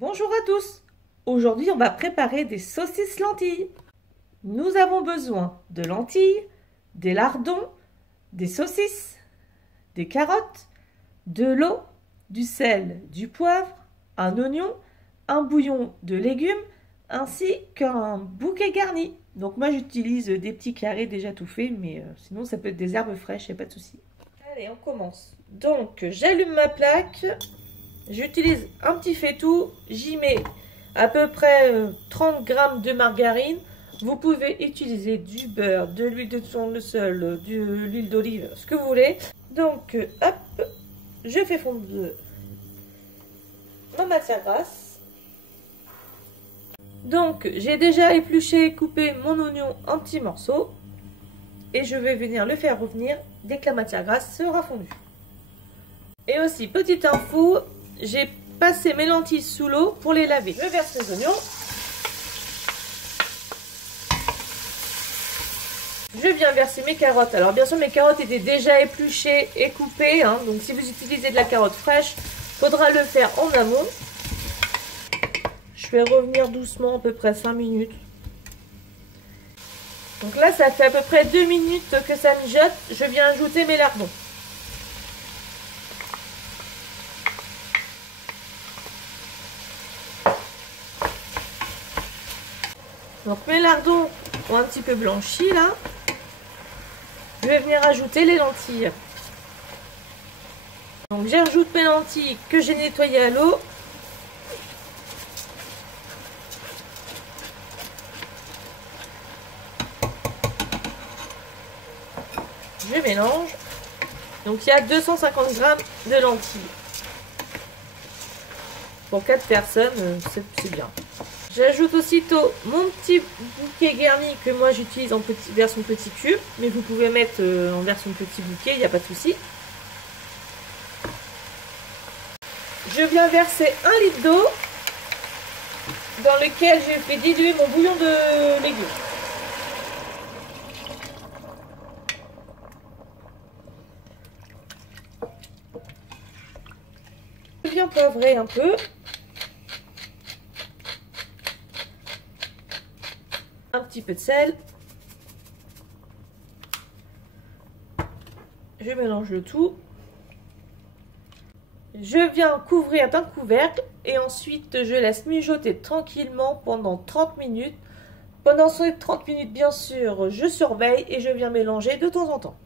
Bonjour à tous. Aujourd'hui, on va préparer des saucisses lentilles. Nous avons besoin de lentilles, des lardons, des saucisses, des carottes, de l'eau, du sel, du poivre, un oignon, un bouillon de légumes, ainsi qu'un bouquet garni. Donc moi, j'utilise des petits carrés déjà tout faits, mais sinon ça peut être des herbes fraîches, il n'y a pas de souci. Allez, on commence. Donc, j'allume ma plaque. J'utilise un petit faitout, j'y mets à peu près 30 g de margarine. Vous pouvez utiliser du beurre, de l'huile de tournesol, de l'huile d'olive, ce que vous voulez. Donc, hop, je fais fondre ma matière grasse. Donc, j'ai déjà épluché et coupé mon oignon en petits morceaux. Et je vais venir le faire revenir dès que la matière grasse sera fondue. Et aussi, petite info, j'ai passé mes lentilles sous l'eau pour les laver. Je verse les oignons. Je viens verser mes carottes. Alors bien sûr, mes carottes étaient déjà épluchées et coupées. Donc si vous utilisez de la carotte fraîche, il faudra le faire en amont. Je vais revenir doucement, à peu près 5 minutes. Donc là, ça fait à peu près 2 minutes que ça mijote. Je viens ajouter mes lardons. Donc mes lardons ont un petit peu blanchi là. Je vais venir ajouter les lentilles. Donc j'ajoute mes lentilles que j'ai nettoyées à l'eau. Je mélange. Donc il y a 250 g de lentilles. Pour 4 personnes, c'est bien. J'ajoute aussitôt mon petit bouquet garni que moi j'utilise en version petit cube. Mais vous pouvez mettre en version petit bouquet, il n'y a pas de souci. Je viens verser 1 litre d'eau dans lequel j'ai fait diluer mon bouillon de légumes. Je viens poivrer un peu. Un petit peu de sel. Je mélange le tout. Je viens couvrir d'un couvercle et ensuite je laisse mijoter tranquillement pendant 30 minutes. Pendant ces 30 minutes, bien sûr, je surveille et je viens mélanger de temps en temps.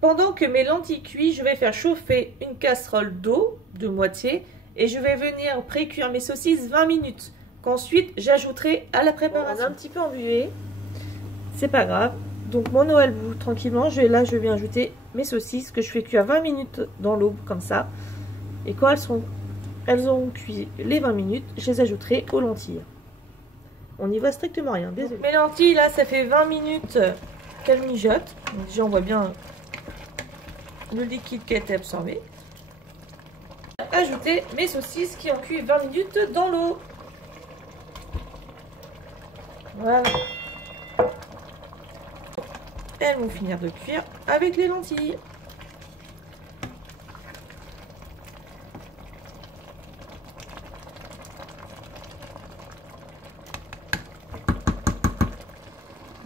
Pendant que mes lentilles cuisent, je vais faire chauffer une casserole d'eau de moitié et je vais venir pré-cuire mes saucisses 20 minutes. Qu'ensuite j'ajouterai à la préparation. On a un petit peu embué, c'est pas grave. Donc mon eau elle bout tranquillement. Là je viens ajouter mes saucisses que je fais cuire 20 minutes dans l'eau comme ça. Et quand elles ont cuit les 20 minutes, je les ajouterai aux lentilles. On n'y voit strictement rien, désolé. Mes lentilles là ça fait 20 minutes qu'elles mijotent. Donc déjà on voit bien le liquide qui a été absorbé. Ajouter mes saucisses qui ont cuit 20 minutes dans l'eau. Voilà. Elles vont finir de cuire avec les lentilles.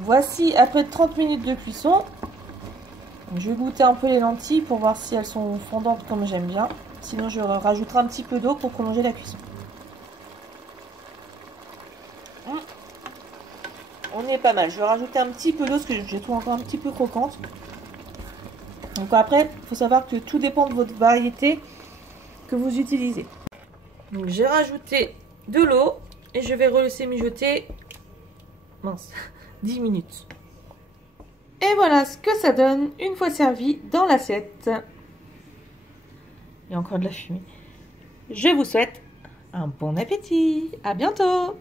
Voici après 30 minutes de cuisson. Je vais goûter un peu les lentilles pour voir si elles sont fondantes comme j'aime bien. Sinon je rajouterai un petit peu d'eau pour prolonger la cuisson. On est pas mal. Je vais rajouter un petit peu d'eau parce que je trouve encore un petit peu croquante. Donc après, il faut savoir que tout dépend de votre variété que vous utilisez. Donc j'ai rajouté de l'eau et je vais relaisser mijoter 10 minutes. Et voilà ce que ça donne une fois servi dans l'assiette. Il y a encore de la fumée. Je vous souhaite un bon appétit. À bientôt.